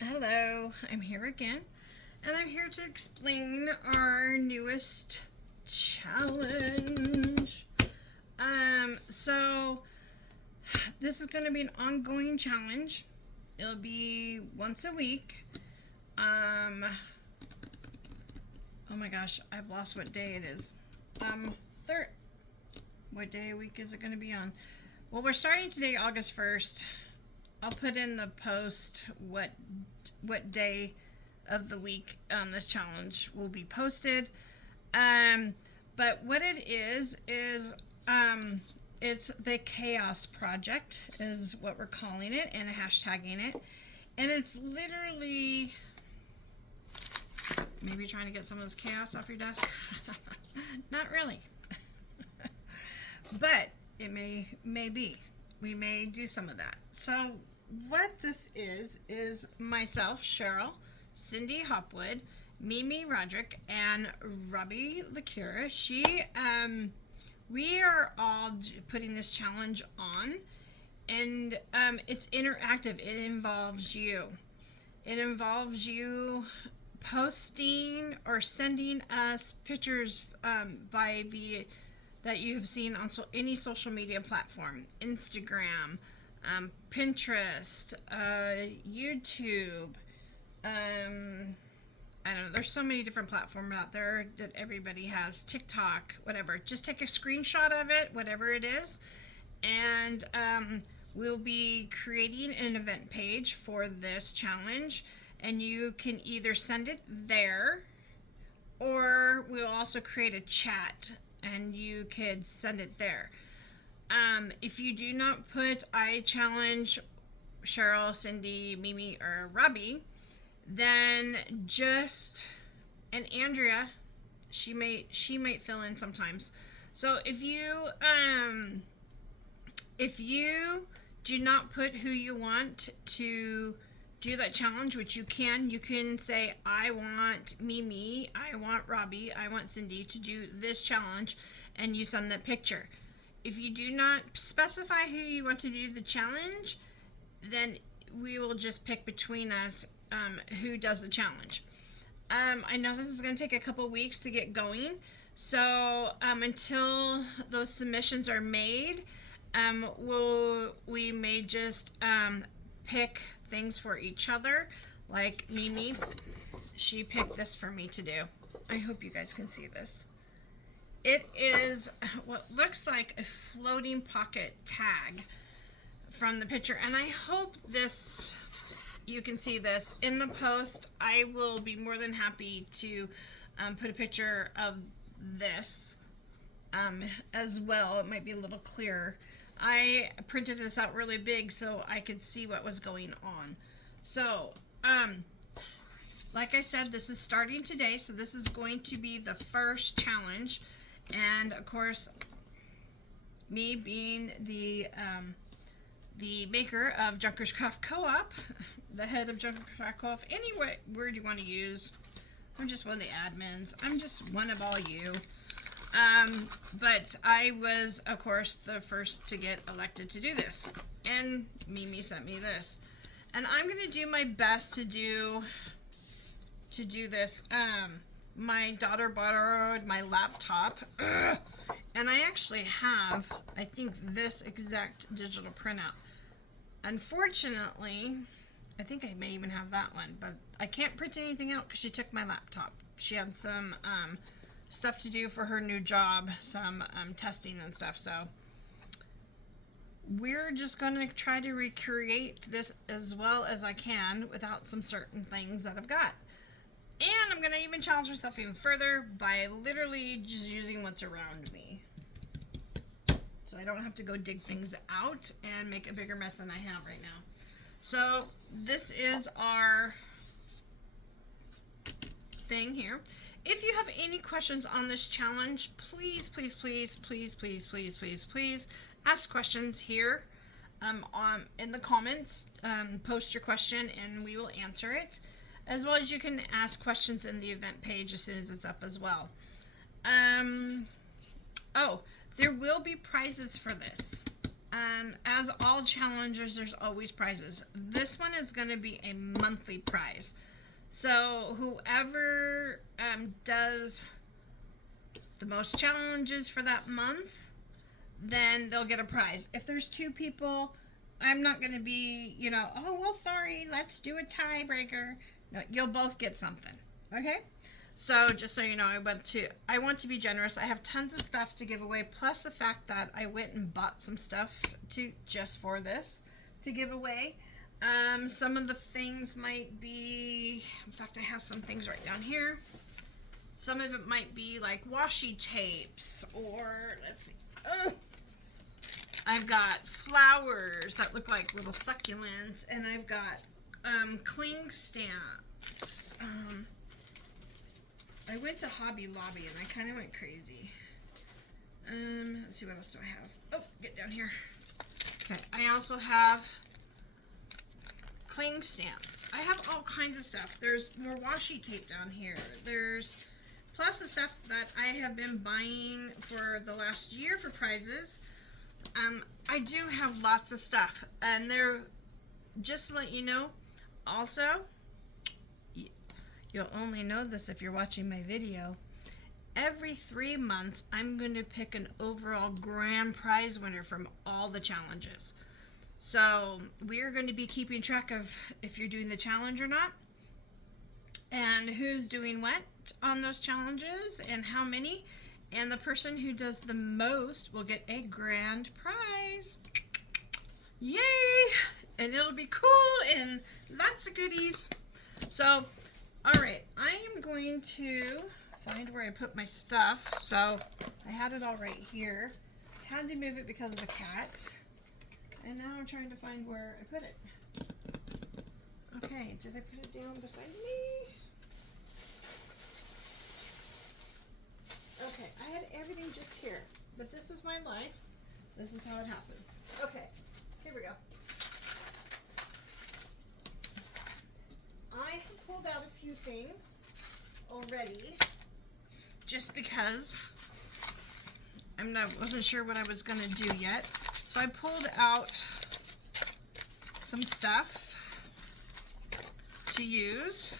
Hello, I'm here again, and I'm here to explain our newest challenge. So this is going to be an ongoing challenge. It'll be once a week. Um, oh my gosh, I've lost what day it is. Third. What day a week is it going to be on? Well, we're starting today, August 1st. I'll put in the post what day of the week this challenge will be posted. But what it is it's the Chaos Project is what we're calling it and hashtagging it, and it's literally maybe trying to get some of this chaos off your desk. Not really, but it may be. We may do some of that. So what this is myself, Cheryl, Cindy Hopwood, Mimi Roderick, and Robbie LaCura. We are all putting this challenge on, and it's interactive. It involves you. It involves you posting or sending us pictures by the that you have seen on any social media platform, Instagram, Pinterest, YouTube. I don't know. There's so many different platforms out there that everybody has. TikTok, whatever. Just take a screenshot of it, whatever it is, and we'll be creating an event page for this challenge. And you can either send it there, or we'll also create a chat, and you could send it there. If you do not put I challenge Cheryl, Cindy, Mimi, or Robbie, then just and Andrea, she might fill in sometimes. So if you do not put who you want to do that challenge, which you can say, I want Mimi, I want Robbie, I want Cindy to do this challenge, and you send that picture. If you do not specify who you want to do the challenge, then we will just pick between us who does the challenge. I know this is going to take a couple weeks to get going, so until those submissions are made, we may just pick things for each other. Like Mimi, she picked this for me to do. I hope you guys can see this. It is what looks like a floating pocket tag from the picture, and I hope you can see this in the post. I will be more than happy to put a picture of this as well. It might be a little clearer. I printed this out really big so I could see what was going on. So, like I said, this is starting today, so this is going to be the first challenge. And of course, me being the maker of Junkers Craft Co-op, the head of Junkers Craft Co-op, any word you want to use. I'm just one of the admins. I'm just one of all you. But I was, of course, the first to get elected to do this. And Mimi sent me this. And I'm going to do my best to do this. My daughter borrowed my laptop. And I actually have, I think, this exact digital printout. Unfortunately, I think I may even have that one. But I can't print anything out because she took my laptop. She had some stuff to do for her new job, some testing and stuff, so we're just going to try to recreate this as well as I can without some certain things that I've got. And I'm going to even challenge myself even further by literally just using what's around me, so I don't have to go dig things out and make a bigger mess than I have right now. So this is our thing here. If you have any questions on this challenge, please ask questions here in the comments. Post your question and we will answer it. As well as you can ask questions in the event page as soon as it's up as well. There will be prizes for this. As all challenges, there's always prizes. This one is going to be a monthly prize. So whoever does the most challenges for that month, then they'll get a prize. If there's 2 people, I'm not going to be, oh, well, sorry, let's do a tiebreaker. No, you'll both get something. Okay? So just so you know, I want to be generous. I have tons of stuff to give away, plus the fact that I went and bought some stuff just for this to give away. Some of the things might be, in fact, I have some things right down here. Some of it might be like washi tapes, or let's see. I've got flowers that look like little succulents, and I've got cling stamps. I went to Hobby Lobby and I kind of went crazy. Let's see, what else do I have? Oh, get down here. Okay, I also have cling stamps. I have all kinds of stuff. There's more washi tape down here. There's plus the stuff that I have been buying for the last year for prizes. I do have lots of stuff, and they're, just to let you know, also, you'll only know this if you're watching my video, every 3 months I'm going to pick an overall grand prize winner from all the challenges. So we are going to be keeping track of if you're doing the challenge or not, and who's doing what on those challenges and how many, and the person who does the most will get a grand prize. Yay! And it'll be cool and lots of goodies. So alright, I am going to find where I put my stuff. So I had it all right here. Had to move it because of the cat. And now I'm trying to find where I put it. Okay, did I put it down beside me? Okay, I had everything just here. But this is my life. This is how it happens. Okay, here we go. I have pulled out a few things already, just because wasn't sure what I was going to do yet. So I pulled out some stuff to use,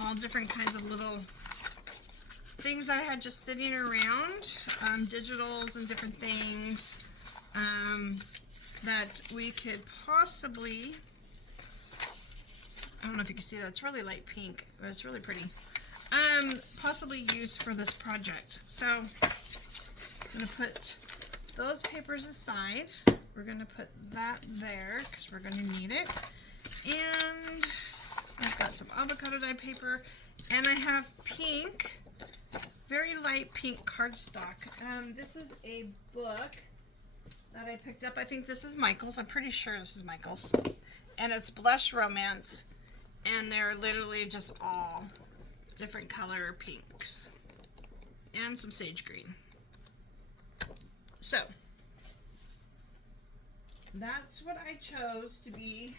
all different kinds of little things I had just sitting around, digitals and different things that we could possibly, I don't know if you can see that, it's really light pink, but it's really pretty, possibly use for this project. So I'm going to put those papers aside. We're going to put that there because we're going to need it. And I've got some avocado dye paper, and I have pink, very light pink cardstock. This is a book that I picked up. I think this is Michael's. I'm pretty sure this is Michael's. And it's Blush Romance, and they're literally just all different color pinks and some sage green. So that's what I chose to be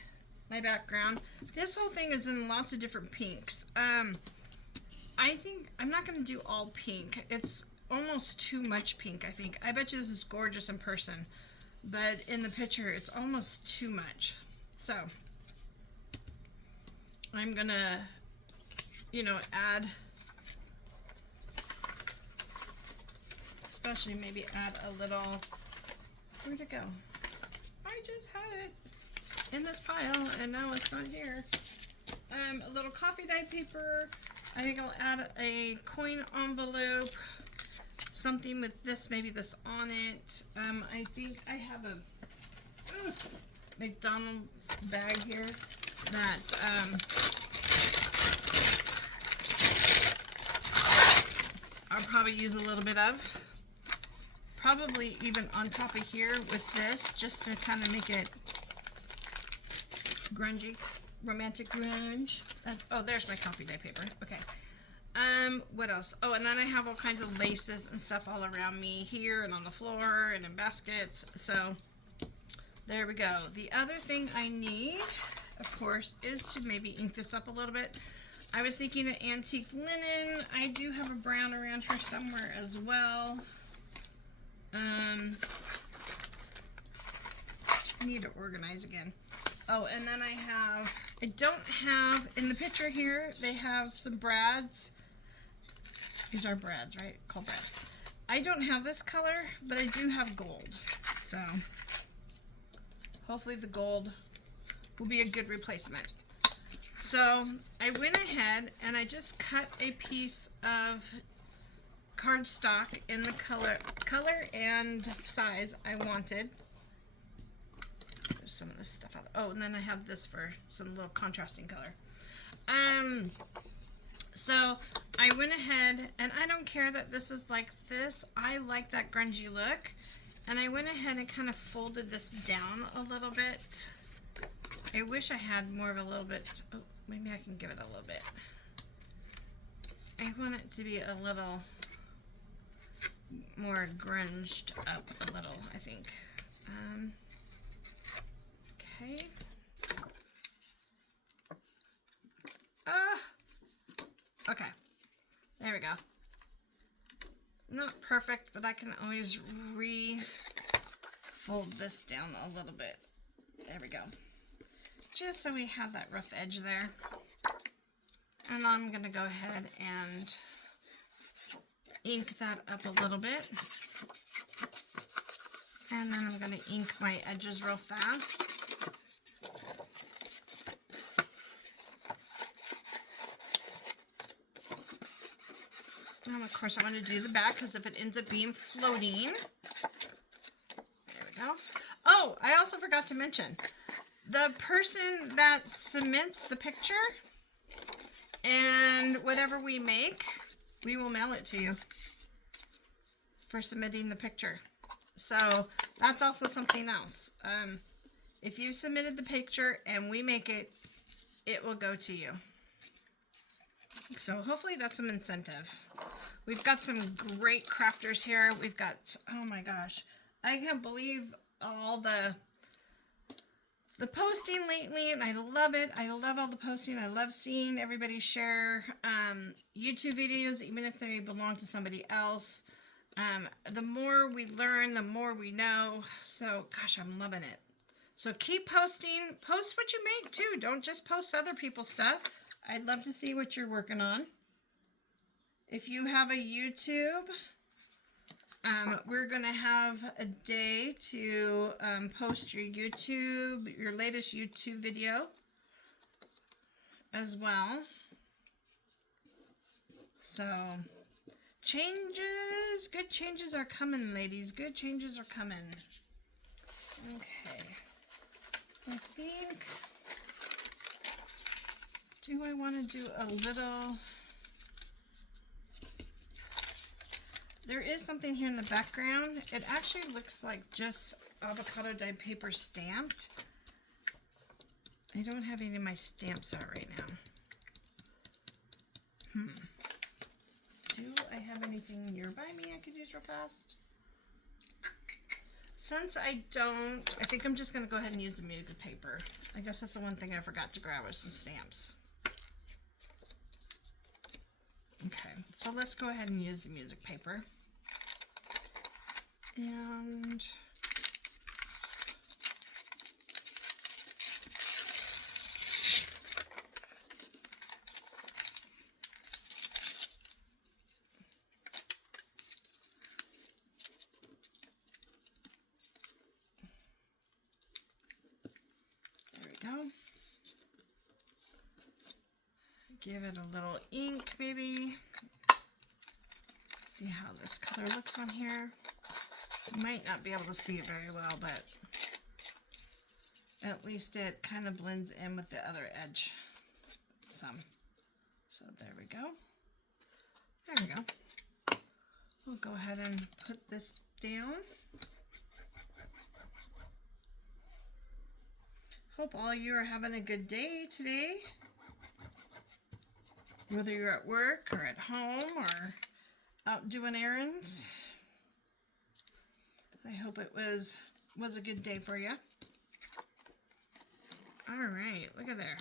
my background. This whole thing is in lots of different pinks. I think I'm not going to do all pink. It's almost too much pink, I think. I bet you this is gorgeous in person, but in the picture it's almost too much. So I'm going to, add, especially maybe add a little, where'd it go? I just had it in this pile and now it's not here. A little coffee dye paper. I think I'll add a coin envelope, something with this, maybe this on it. I think I have a McDonald's bag here that I'll probably use a little bit of. Probably even on top of here with this, just to kind of make it grungy, romantic grunge. Oh, there's my coffee dye paper. Okay. What else? Oh, and then I have all kinds of laces and stuff all around me here and on the floor and in baskets. So there we go. The other thing I need, of course, is to maybe ink this up a little bit. I was thinking of antique linen. I do have a brown around here somewhere as well. need to organize again. Oh, and then I don't have, in the picture here, they have some brads. These are brads, right? Called brads. I don't have this color, but I do have gold. So, hopefully the gold will be a good replacement. So, I went ahead and I just cut a piece of cardstock in the color and size I wanted. There's some of this stuff out. Oh, and then I have this for some little contrasting color. So I went ahead, and I don't care that this is like this. I like that grungy look. And I went ahead and kind of folded this down a little bit. I wish I had more of a little bit. Oh, maybe I can give it a little bit. I want it to be a little more grunged up a little, I think. Okay. Okay. There we go. Not perfect, but I can always fold this down a little bit. There we go. Just so we have that rough edge there. And I'm going to go ahead and ink that up a little bit. And then I'm going to ink my edges real fast. And of course I want to do the back because if it ends up being floating. There we go. Oh, I also forgot to mention, the person that submits the picture and whatever we make, we will mail it to you for submitting the picture. So that's also something else. If you submitted the picture and we make it, it will go to you. So hopefully that's some incentive. We've got some great crafters here. We've got, oh my gosh, I can't believe all the posting lately, and I love it. I love all the posting. I love seeing everybody share YouTube videos, even if they belong to somebody else. The more we learn, the more we know. So, gosh, I'm loving it. So keep posting. Post what you make, too. Don't just post other people's stuff. I'd love to see what you're working on. If you have a YouTube, we're going to have a day to post your latest YouTube video as well. So, changes, good changes are coming, ladies. Good changes are coming. Okay. I think, do I want to do a little... There is something here in the background. It actually looks like just avocado dyed paper stamped. I don't have any of my stamps out right now. Do I have anything nearby me I could use real fast? Since I don't, I think I'm just going to go ahead and use the music paper. I guess that's the one thing I forgot to grab was some stamps. Okay, so let's go ahead and use the music paper. And there we go. Give it a little ink, maybe. See how this color looks on here. You might not be able to see it very well, but at least it kind of blends in with the other edge some. So there we go. There we go. We'll go ahead and put this down. Hope all you are having a good day today. Whether you're at work or at home or out doing errands. I hope it was a good day for you. All right, look at there.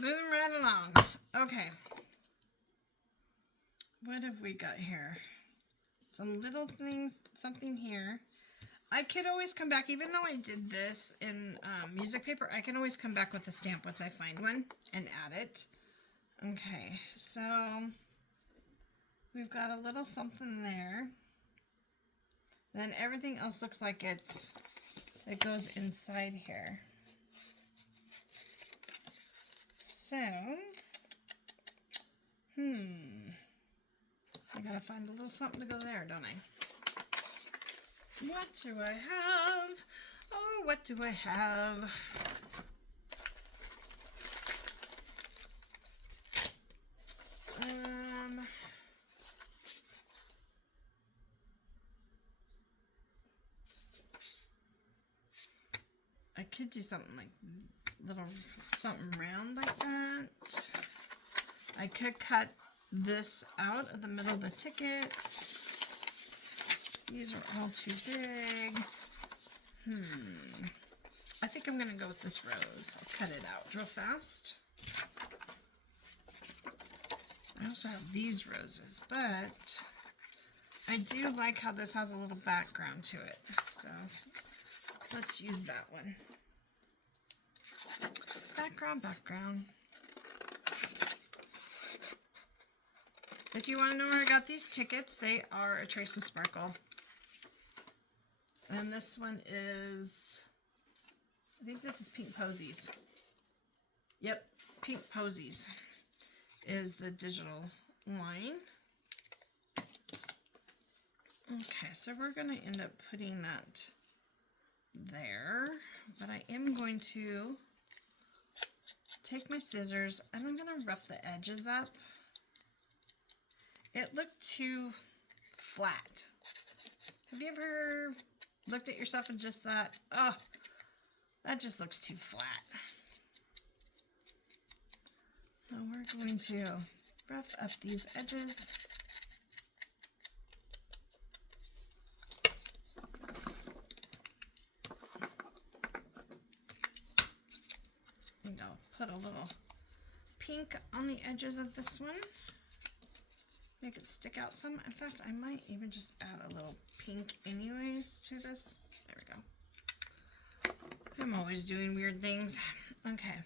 Moving right along. Okay. What have we got here? Some little things, something here. I could always come back, even though I did this in music paper, I can always come back with a stamp once I find one and add it. Okay, so we've got a little something there. Then everything else looks like it goes inside here. So, I gotta find a little something to go there, don't I? What do I have? Oh, what do I have? I could do something like something round like that. I could cut this out of the middle of the ticket. These are all too big. I think I'm gonna go with this rose. I'll cut it out real fast. I also have these roses, but I do like how this has a little background to it. So let's use that one. Background. If you want to know where I got these tickets, they are a Trace and Sparkle. And this one is, I think this is Pink Posies. Yep, Pink Posies is the digital line. Okay, so we're going to end up putting that there, but I am going to take my scissors and I'm going to rough the edges up. It looked too flat. Have you ever looked at yourself and just thought, oh, that just looks too flat? So we're going to rough up these edges. And I'll put a little pink on the edges of this one. Make it stick out some. In fact, I might even just add a little pink anyways to this. There we go. I'm always doing weird things. Okay.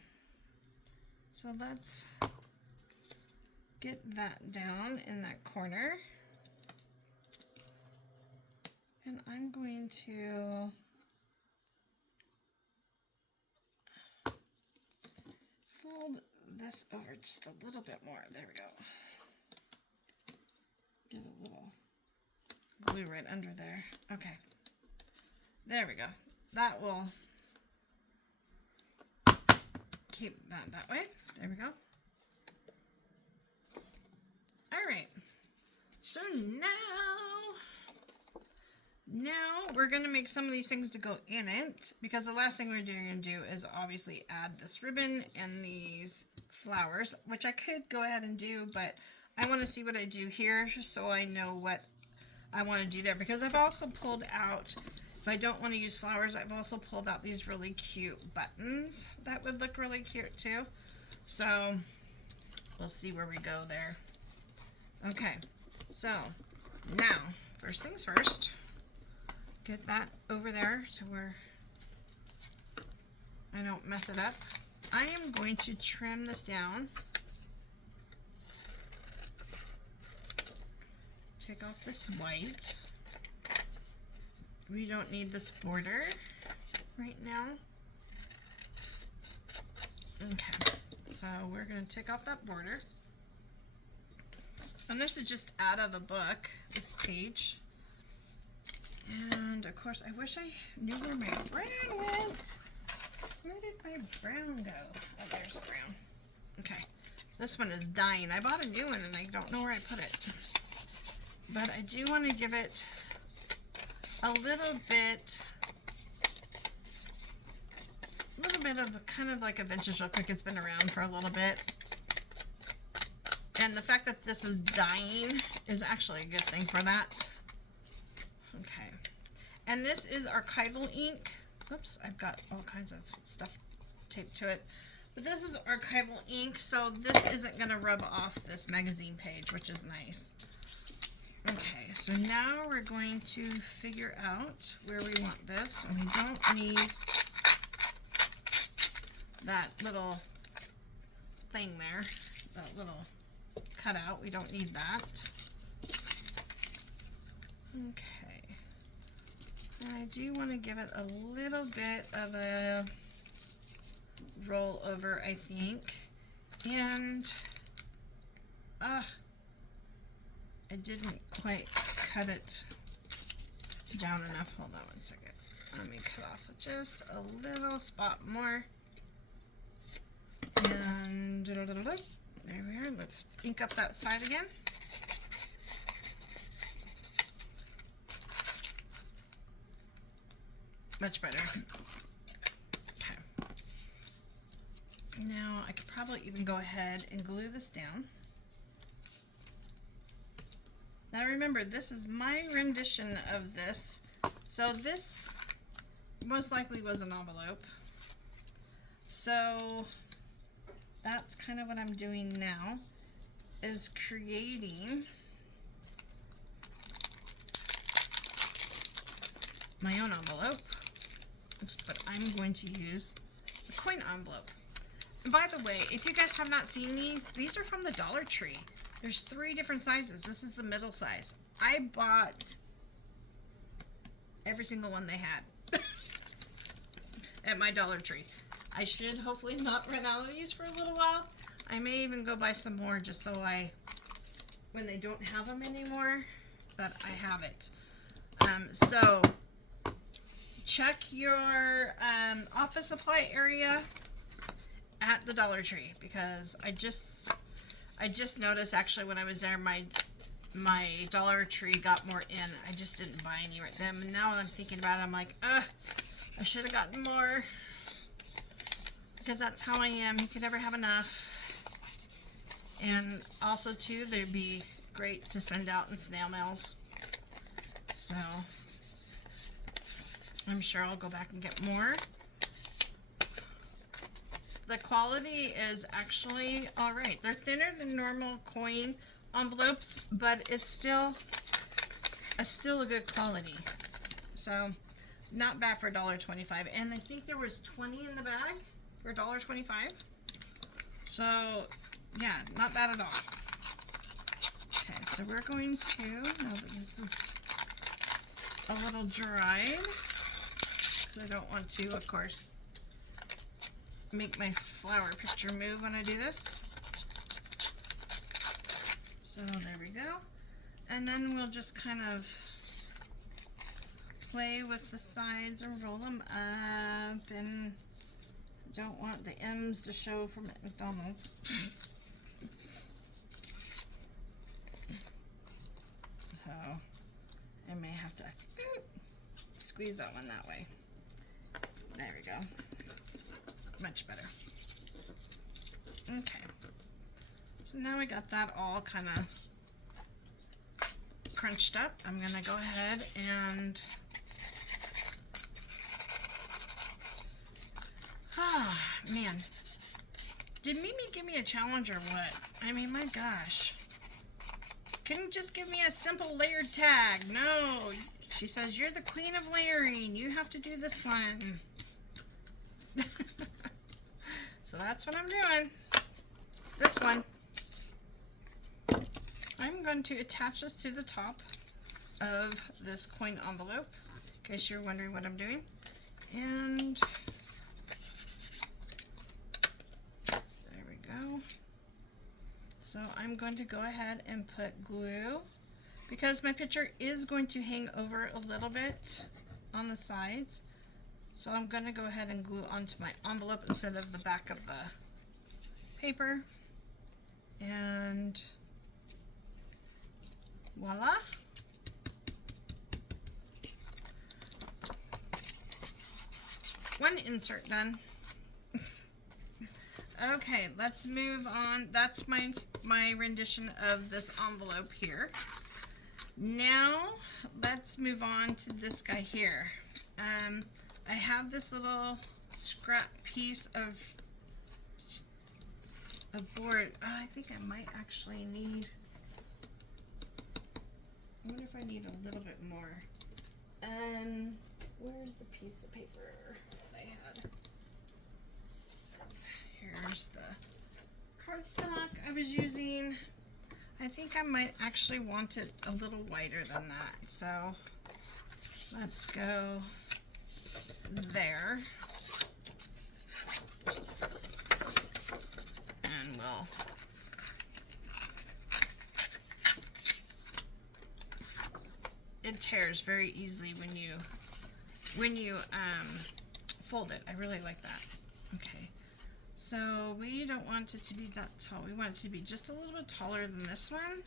So let's get that down in that corner. And I'm going to fold this over just a little bit more. There we go. Get a little glue right under there. Okay. There we go. That will keep that way. There we go. Alright. So now we're going to make some of these things to go in it, because the last thing we're going to do is obviously add this ribbon and these flowers, which I could go ahead and do, but I want to see what I do here so I know what I want to do there, because I've also pulled out, if I don't want to use flowers, I've also pulled out these really cute buttons that would look really cute too. So we'll see where we go there. Okay, so now first things first, get that over there to where I don't mess it up. I am going to trim this down. Take off this white. We don't need this border right now. Okay, so we're going to take off that border. And this is just out of the book, this page. And of course, I wish I knew where my brown went. Where did my brown go? Oh, there's the brown. Okay, this one is dying. I bought a new one and I don't know where I put it. But I do want to give it a little bit of kind of like a vintage look, like it's been around for a little bit. And the fact that this is dying is actually a good thing for that. Okay. And this is archival ink. Oops, I've got all kinds of stuff taped to it. But this is archival ink, so this isn't going to rub off this magazine page, which is nice. Okay, so now we're going to figure out where we want this, and we don't need that little thing there, that little cutout. We don't need that. Okay, and I do want to give it a little bit of a roll over, I think, and I didn't quite cut it down enough. Hold on one second. Let me cut off just a little spot more. And there we are. Let's ink up that side again. Much better. Okay. Now I could probably even go ahead and glue this down. Now remember, this is my rendition of this. So this most likely was an envelope. So that's kind of what I'm doing now, is creating my own envelope. But I'm going to use a coin envelope. And by the way, if you guys have not seen these are from the Dollar Tree. There's 3 different sizes. This is the middle size. I bought every single one they had at my Dollar Tree. I should hopefully not run out of these for a little while. I may even go buy some more just so when they don't have them anymore, that I have it. So check your office supply area at the Dollar Tree, because I just noticed actually when I was there, my Dollar Tree got more in. I just didn't buy any right then. And now I'm thinking about it, I'm like, I should have gotten more, because that's how I am. You can never have enough. And also too, they'd be great to send out in snail mails. So I'm sure I'll go back and get more. The quality is actually alright. They're thinner than normal coin envelopes, but it's still a good quality. So not bad for $1.25. And I think there was 20 in the bag for $1.25. So yeah, not bad at all. Okay, so we're going to, now that this is a little dried, because I don't want to, of course, make my flower picture move when I do this. So there we go. And then we'll just kind of play with the sides and roll them up, and don't want the M's to show from McDonald's. So I may have to squeeze that one that way. There we go. Much better. Okay. So now I got that all kind of crunched up. I'm going to go ahead and man. Did Mimi give me a challenge or what? I mean, my gosh. Couldn't just give me a simple layered tag. No. She says, you're the queen of layering. You have to do this one. So that's what I'm doing. This one. I'm going to attach this to the top of this coin envelope, in case you're wondering what I'm doing. And there we go. So I'm going to go ahead and put glue, because my picture is going to hang over a little bit on the sides. So I'm going to go ahead and glue onto my envelope instead of the back of the paper. And voila. One insert done. Okay, let's move on. That's my rendition of this envelope here. Now let's move on to this guy here. I have this little scrap piece of board. I think I might actually need wonder if I need a little bit more. Where's the piece of paper that I had? Here's the cardstock I was using. I think I might actually want it a little wider than that, so let's go there. And we'll it tears very easily when you fold it. I really like that. Okay, so we don't want it to be that tall. We want it to be just a little bit taller than this one.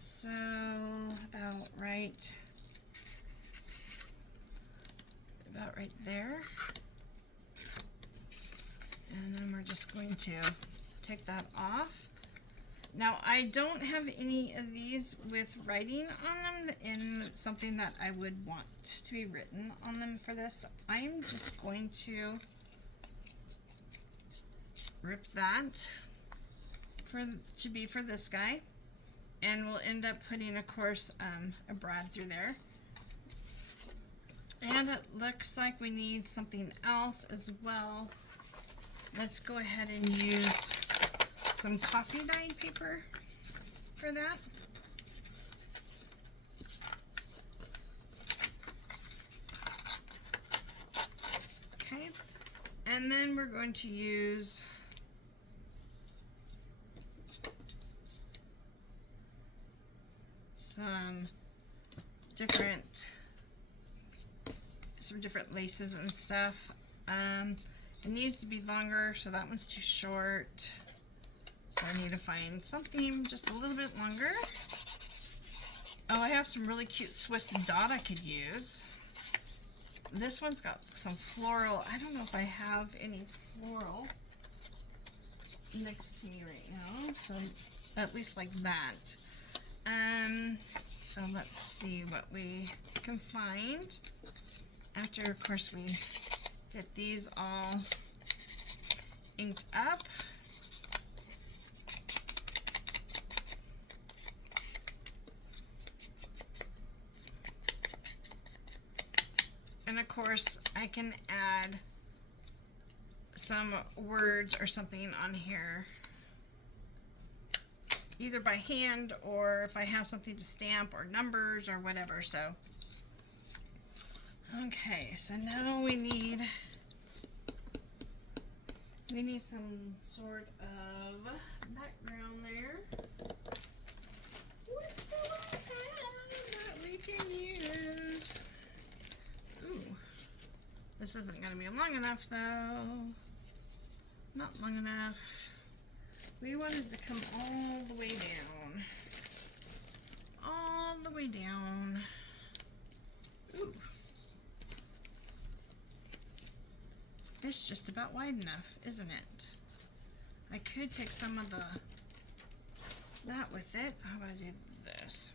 So about right there. And then we're just going to take that off. Now, I don't have any of these with writing on them in something that I would want to be written on them for this. I'm just going to rip that to be for this guy. And we'll end up putting, of course, a brad through there. And it looks like we need something else as well. Let's go ahead and use some coffee dyed paper for that. Okay, and then we're going to use some different laces and stuff. It needs to be longer, so that one's too short. So I need to find something just a little bit longer. Oh, I have some really cute Swiss dot I could use. This one's got some floral. I don't know if I have any floral next to me right now, so at least like that. So let's see what we can find. After, of course, we get these all inked up. And of course, I can add some words or something on here, either by hand or if I have something to stamp or numbers or whatever. So, okay, so now we need some sort of background there. What do I have that we can use? Ooh, this isn't going to be long enough though. Not long enough. We want it to come all the way down. All the way down. Ooh. It's just about wide enough, isn't it? I could take some of that with it. How about I do this?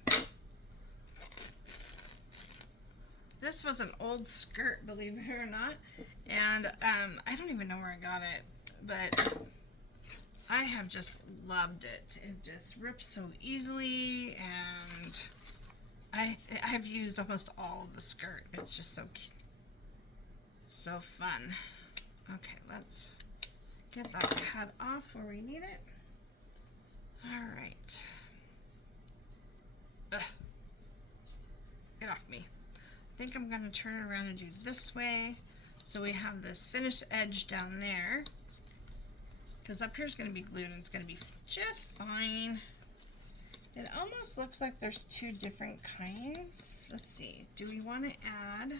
This was an old skirt, believe it or not, and I don't even know where I got it, but I have just loved it. It just rips so easily, and I've used almost all of the skirt. It's just so cute, so fun. Okay, let's get that cut off where we need it. All right. Ugh. Get off me. I think I'm going to turn it around and do this way, so we have this finished edge down there, because up here is going to be glued and it's going to be just fine. It almost looks like there's two different kinds. Let's see, do we want to add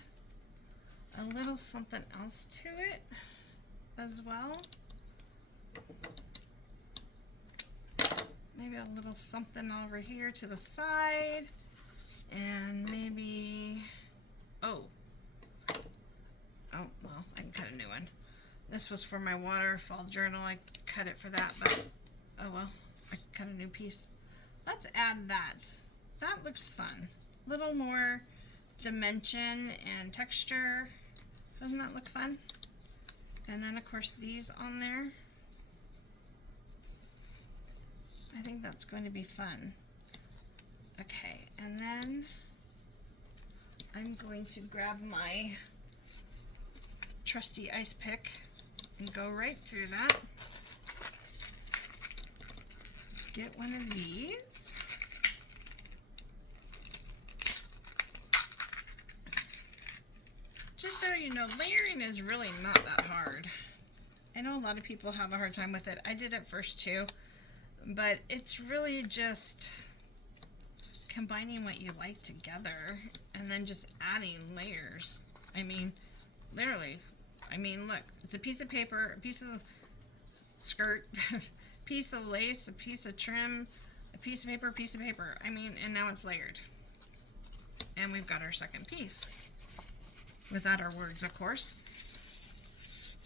a little something else to it as well? Maybe a little something over here to the side, and maybe, oh well, I can cut a new one. This was for my waterfall journal. I cut it for that, but oh well, I cut a new piece. Let's add that. That looks fun. Little more dimension and texture. Doesn't that look fun? And then of course these on there. I think that's going to be fun. Okay, And then I'm going to grab my trusty ice pick and go right through that. Get one of these. Just so you know, layering is really not that hard. I know a lot of people have a hard time with it. I did it first too, but it's really just combining what you like together and then just adding layers. I mean, literally, I mean, look, it's a piece of paper, a piece of skirt, piece of lace, a piece of trim, a piece of paper. I mean, and now it's layered. And we've got our second piece. Without our words, of course.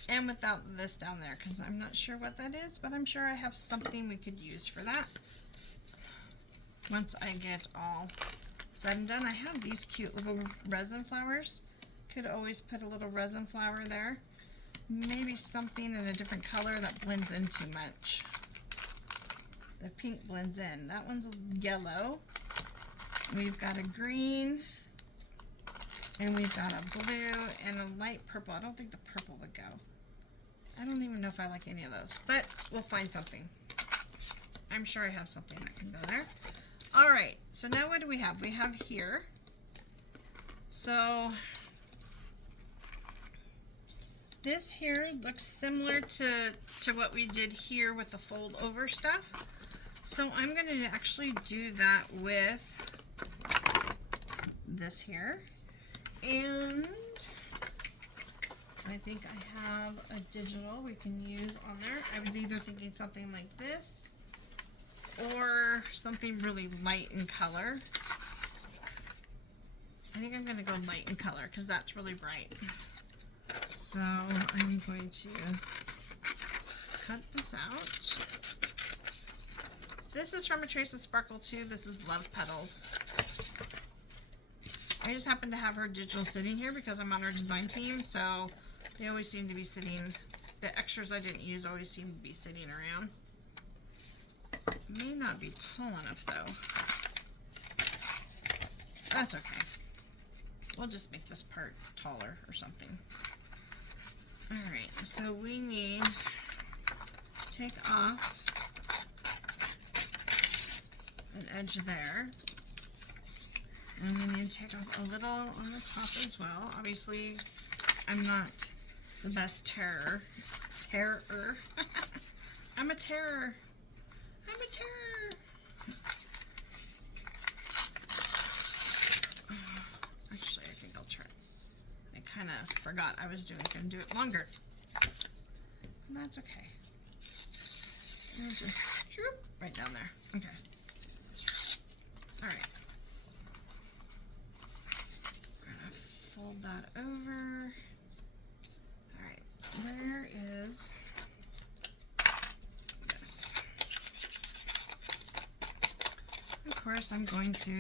And without this down there, because I'm not sure what that is, but I'm sure I have something we could use for that. Once I get all said and done, I have these cute little resin flowers. Could always put a little resin flower there. Maybe something in a different color that blends in too much. The pink blends in. That one's yellow. We've got a green. And we've got a blue and a light purple. I don't think the purple would go. I don't even know if I like any of those. But we'll find something. I'm sure I have something that can go there. Alright, so now what do we have? We have here. So this here looks similar to what we did here with the fold over stuff. So I'm going to actually do that with this here. And I think I have a digital we can use on there. I was either thinking something like this or something really light in color. I think I'm going to go light in color because that's really bright. So I'm going to cut this out. This is from A Trace of Sparkle too. This is Love Petals. I just happen to have her digital sitting here because I'm on her design team, so they always seem to be sitting. The extras I didn't use always seem to be sitting around. May not be tall enough though. That's okay. We'll just make this part taller or something. Alright, so we need to take off an edge there. And we need to take off a little on the top as well. Obviously, I'm not the best terror. I'm a terror. I'm a terror. Actually, I think I'll try. I kind of forgot I was going to do it longer. And that's okay. I'll just droop right down there. Okay. All right. Fold that over. Alright, where is this? Of course, I'm going to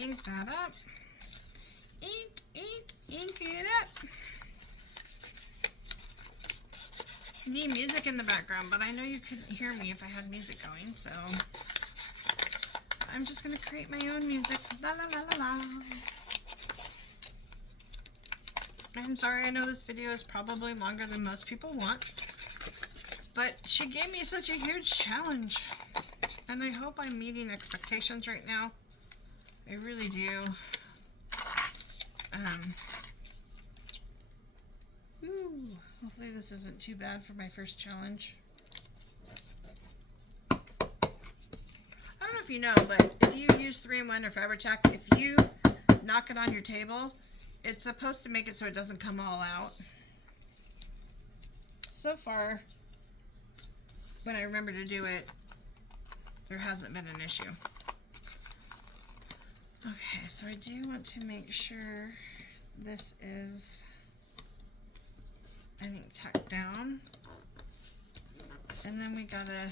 ink that up. Ink it up. I need music in the background, but I know you couldn't hear me if I had music going, so I'm just going to create my own music. La la la la la. I'm sorry, I know this video is probably longer than most people want, but she gave me such a huge challenge, and I hope I'm meeting expectations right now. I really do. Hopefully this isn't too bad for my first challenge. I don't know if you know, but if you use 3-in-1 or Fabri-Tac, if you knock it on your table, it's supposed to make it so it doesn't come all out. So far, when I remember to do it, there hasn't been an issue. Okay, so I do want to make sure this is, I think, tucked down. And then we gotta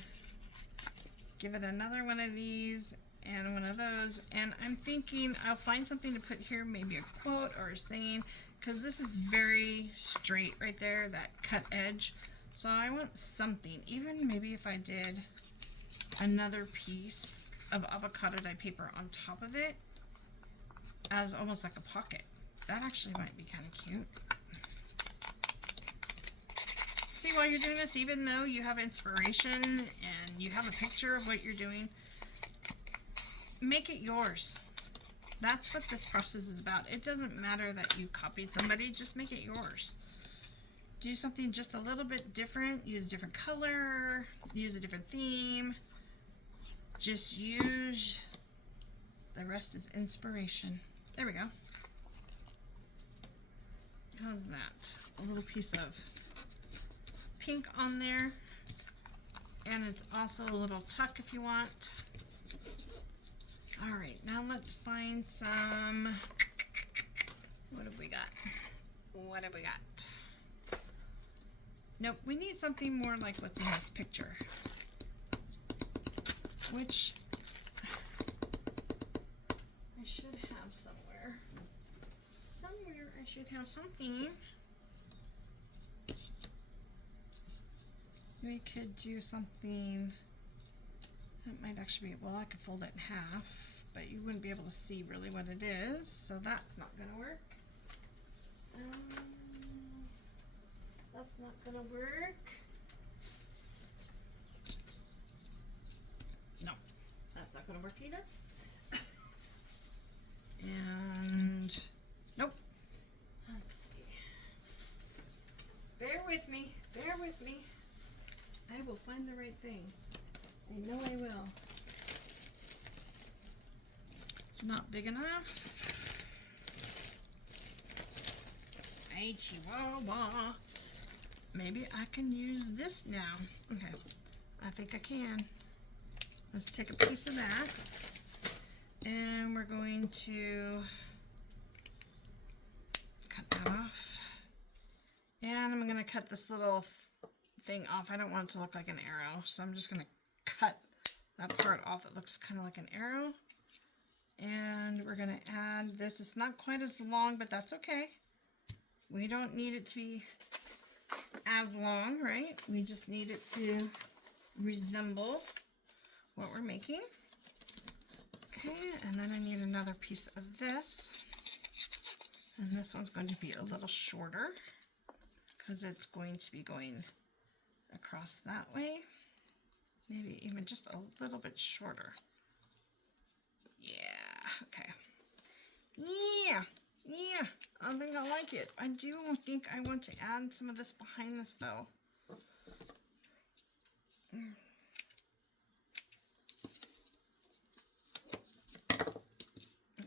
give it another one of these and one of those. And I'm thinking I'll find something to put here, maybe a quote or a saying, because this is very straight right there, that cut edge. So I want something, even maybe if I did another piece of avocado dye paper on top of it as almost like a pocket. That actually might be kind of cute. See, while you're doing this, even though you have inspiration and you have a picture of what you're doing, make it yours. That's what this process is about. It doesn't matter that you copied somebody, just make it yours. Do something just a little bit different, use a different color, use a different theme. Just use, the rest is inspiration. There we go. How's that? A little piece of pink on there. And it's also a little tuck if you want. Alright, now let's find some, what have we got? What have we got? Nope, we need something more like what's in this picture. Which I should have somewhere. Somewhere I should have something. We could do something that might actually be, well, I could fold it in half, but you wouldn't be able to see really what it is, so that's not going to work. That's not going to work. No, that's not going to work either. And, nope. Let's see. Bear with me, bear with me. I will find the right thing. I know I will. Not big enough. Hey, Chihuahua. Maybe I can use this now. Okay, I think I can. Let's take a piece of that. And we're going to cut that off. And I'm going to cut this little thing off. I don't want it to look like an arrow, so I'm just going to cut that part off that looks kind of like an arrow. And we're going to add this. It's not quite as long, but that's okay. We don't need it to be as long, right? We just need it to resemble what we're making. Okay, and then I need another piece of this. And this one's going to be a little shorter because it's going to be going across that way. Maybe even just a little bit shorter. Yeah, okay. Yeah, I think I like it. I do think I want to add some of this behind this though.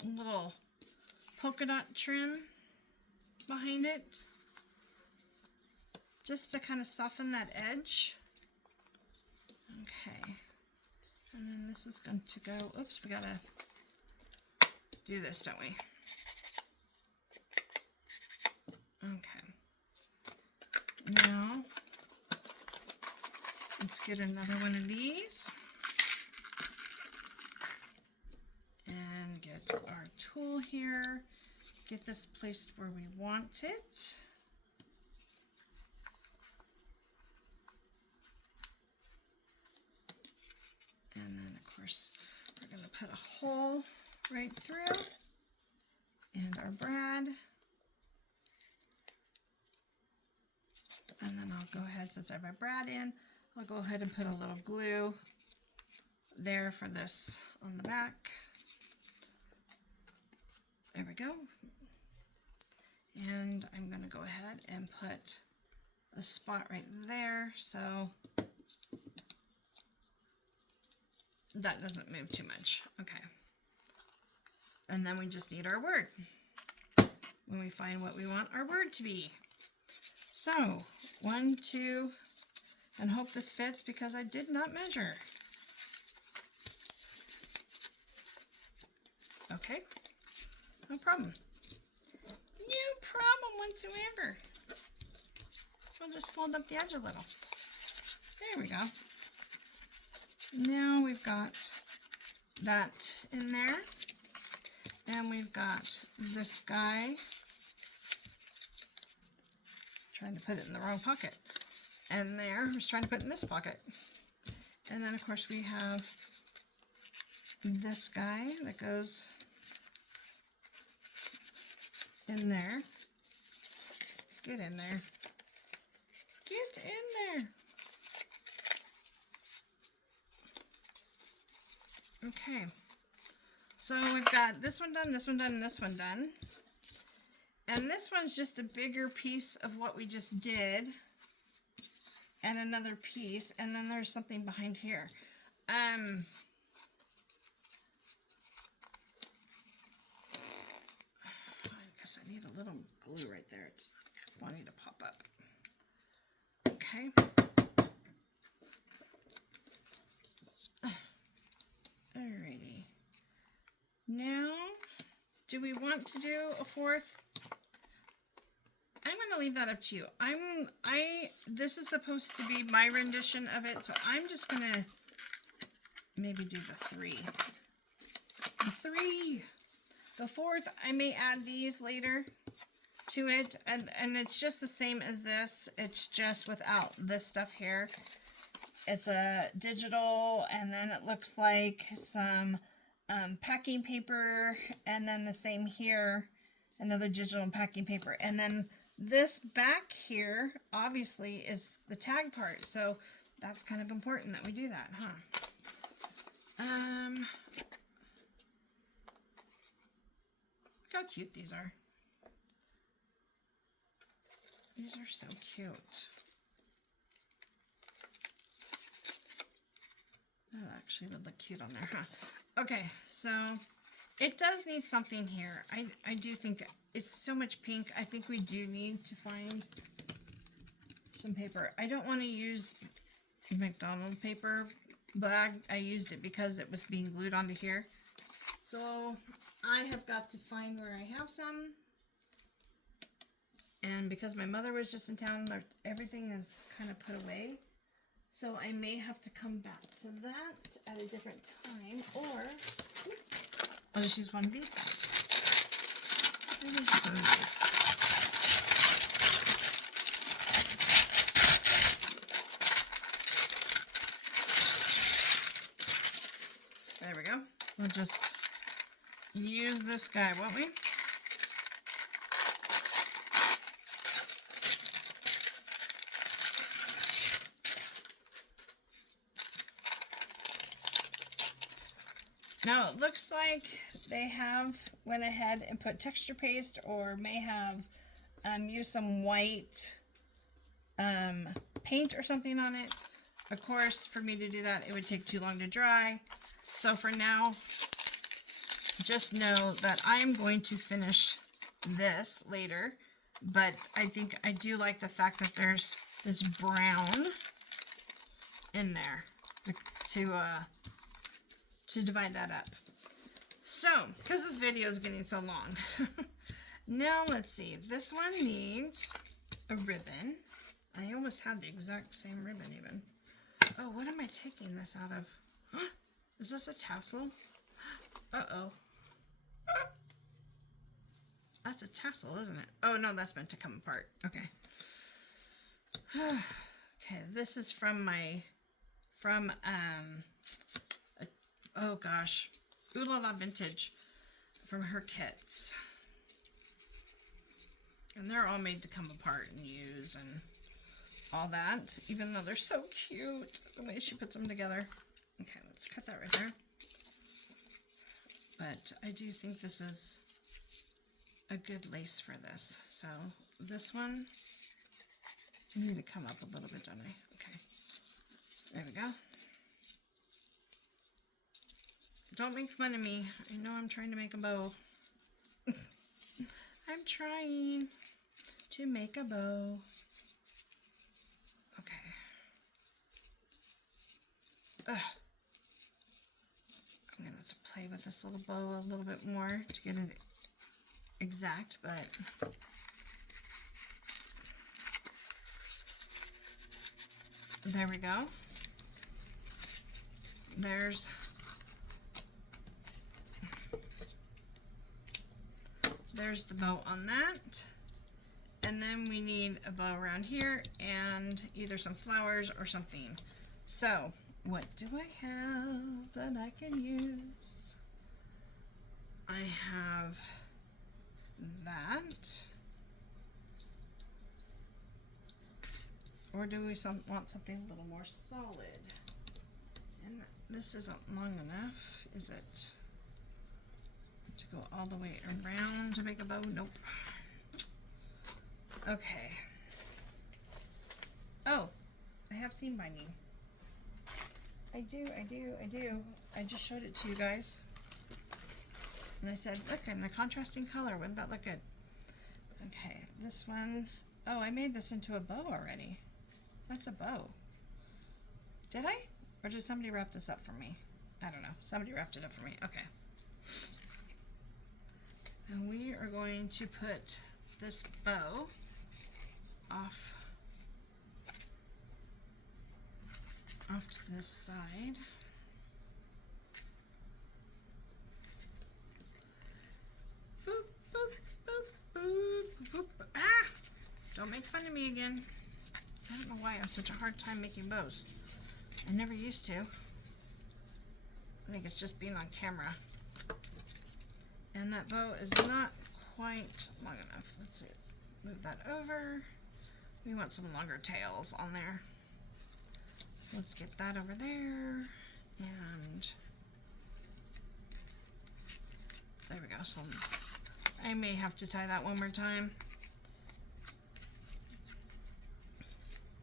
A little polka dot trim behind it. Just to kind of soften that edge. Okay. And then this is going to go, oops, we gotta do this, don't we? Okay. Now, let's get another one of these. And get our tool here. Get this placed where we want it. And then, of course, we're going to put a hole right through. And our brad. And then I'll go ahead, since I have my brad in, I'll go ahead and put a little glue there for this on the back. There we go. And I'm going to go ahead and put a spot right there so that doesn't move too much. Okay. And then we just need our word. When we find what we want our word to be. So, 1, 2, and hope this fits because I did not measure. Okay, no problem. No problem whatsoever. We'll just fold up the edge a little. There we go. Now we've got that in there. And we've got this guy. Trying to put it in the wrong pocket. And there, I was trying to put it in this pocket. And then of course we have this guy that goes in there. Get in there. Get in there. Okay. So we've got this one done, this one done, and this one done. And this one's just a bigger piece of what we just did. And another piece. And then there's something behind here. I guess I need a little glue right there. It's wanting to pop up. Okay. Alrighty. Now, do we want to do a fourth? I'm going to leave that up to you. This is supposed to be my rendition of it, so I'm just going to maybe do the three. The three. The fourth, I may add these later to it, and it's just the same as this. It's just without this stuff here. It's a digital, and then it looks like some packing paper, and then the same here, another digital and packing paper. And then this back here, obviously, is the tag part, so that's kind of important that we do that, huh? Look how cute these are. These are so cute. That actually would look cute on there, huh? Okay, so it does need something here. I do think it's so much pink. I think we do need to find some paper. I don't want to use McDonald's paper bag. I used it because it was being glued onto here. So I have got to find where I have some. And because my mother was just in town, everything is kind of put away. So I may have to come back to that at a different time, or I'll just use one of these bags. Maybe just one of these. There we go. We'll just use this guy, won't we? Now it looks like they have went ahead and put texture paste, or may have used some white paint or something on it. Of course, for me to do that, it would take too long to dry. So for now, just know that I am going to finish this later. But I think I do like the fact that there's this brown in there to divide that up. So, because this video is getting so long. Now, let's see. This one needs a ribbon. I almost had the exact same ribbon even. Oh, what am I taking this out of? Is this a tassel? Uh-oh. That's a tassel, isn't it? Oh, no, that's meant to come apart. Okay. Okay, this is from oh gosh, Ooh La La Vintage, from her kits. And they're all made to come apart and use and all that, even though they're so cute, the way she puts them together. Okay, let's cut that right there. But I do think this is a good lace for this. So this one, I need to come up a little bit, don't I? Okay, there we go. Don't make fun of me. I know I'm trying to make a bow. I'm trying to make a bow. Okay. Ugh. I'm going to have to play with this little bow a little bit more to get it exact, but there we go. There's the bow on that. And then we need a bow around here and either some flowers or something. So what do I have that I can use? I have that. Or do we want something a little more solid? And this isn't long enough, is it? To go all the way around to make a bow? Nope. Okay. Oh, I have seam binding. I do. I just showed it to you guys. And I said, look, in the contrasting color, wouldn't that look good? Okay, this one, oh, I made this into a bow already. That's a bow. Did I? Or did somebody wrap this up for me? I don't know. Somebody wrapped it up for me. Okay. And we are going to put this bow off to this side. Boop, boop, boop, boop, boop. Ah! Don't make fun of me again. I don't know why I have such a hard time making bows. I never used to. I think it's just being on camera. And that bow is not quite long enough. Let's see. Move that over. We want some longer tails on there. So let's get that over there. And there we go. So I may have to tie that one more time.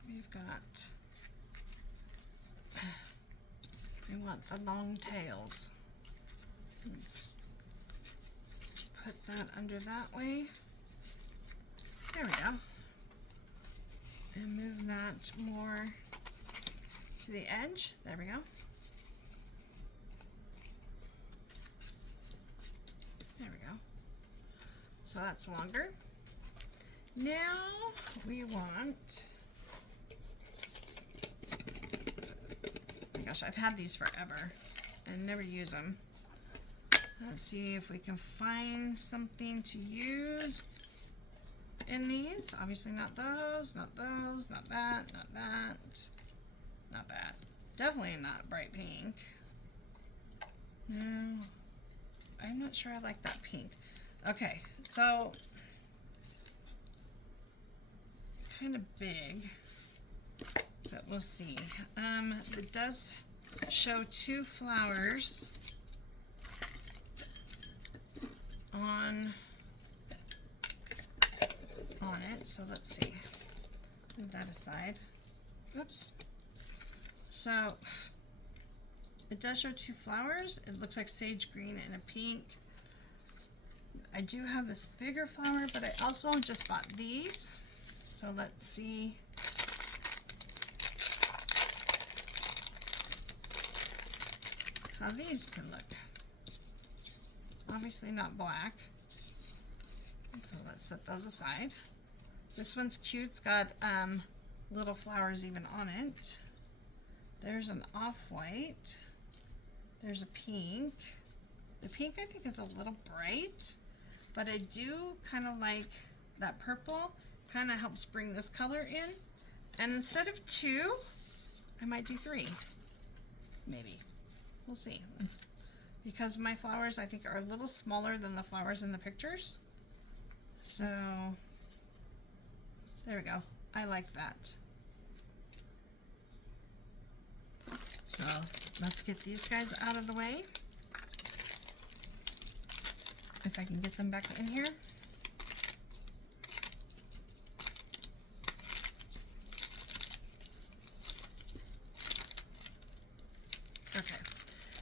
We've got, we want the long tails. Let's put that under that way. There we go. And move that more to the edge. There we go. There we go. So that's longer. Now we want, oh my gosh, I've had these forever and never use them. Let's see if we can find something to use in these. Obviously not those, not those, not that, not that, not that. Definitely not bright pink. No, I'm not sure I like that pink. Okay, so kind of big, but we'll see. It does show 2 flowers on it, so let's see. Move that aside. Oops. So it does show 2 flowers. It looks like sage green and a pink. I do have this bigger flower, but I also just bought these. So let's see. How these can look. Obviously not black. So let's set those aside. This one's cute. It's got little flowers even on it. There's an off-white. There's a pink. The pink I think is a little bright, but I do kind of like that purple. Kind of helps bring this color in. And instead of 2, I might do 3. Maybe. We'll see. Because my flowers I think are a little smaller than the flowers in the pictures. So there we go. I like that. So let's get these guys out of the way. If I can get them back in here. Okay.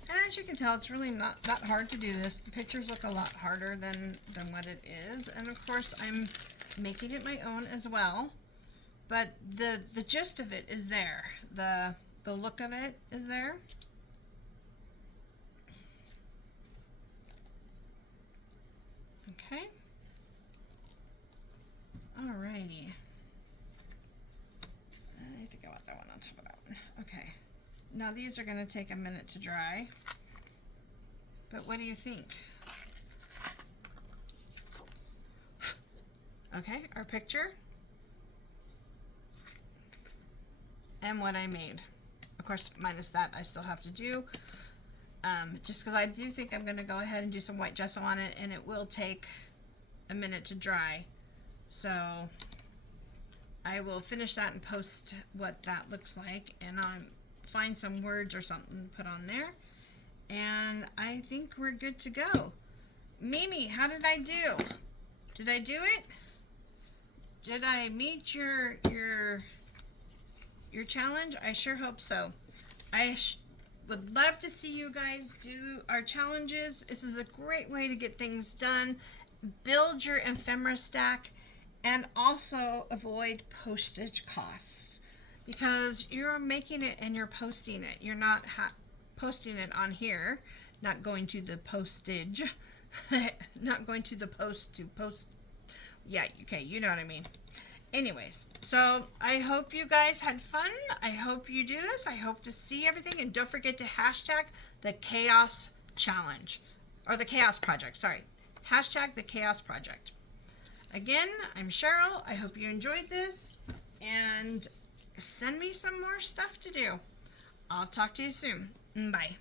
And as you can tell, it's really not that hard to do this. The pictures look a lot harder than what it is. And of course, I'm making it my own as well. But the gist of it is there. The look of it is there. Okay. Alrighty. I think I want that one on top of that one. Okay. Now these are going to take a minute to dry. But what do you think? Okay, our picture. And what I made. Of course, minus that I still have to do. Just because I do think I'm going to go ahead and do some white gesso on it, and it will take a minute to dry. So I will finish that and post what that looks like, and I'll find some words or something to put on there. And I think we're good to go. Mimi, how did I do? Did I do it? Did I meet your challenge? I sure hope so. I would love to see you guys do our challenges. This is a great way to get things done. Build your ephemera stack and also avoid postage costs, because you're making it and you're posting it. You're not posting it on here, not going to the postage, not going to the post to post. Yeah, okay, you know what I mean. Anyways, so I hope you guys had fun. I hope you do this. I hope to see everything. And don't forget to hashtag the Chaos Challenge. Or the Chaos Project, sorry. Hashtag the Chaos Project. Again, I'm Cheryl. I hope you enjoyed this. And send me some more stuff to do. I'll talk to you soon. Bye.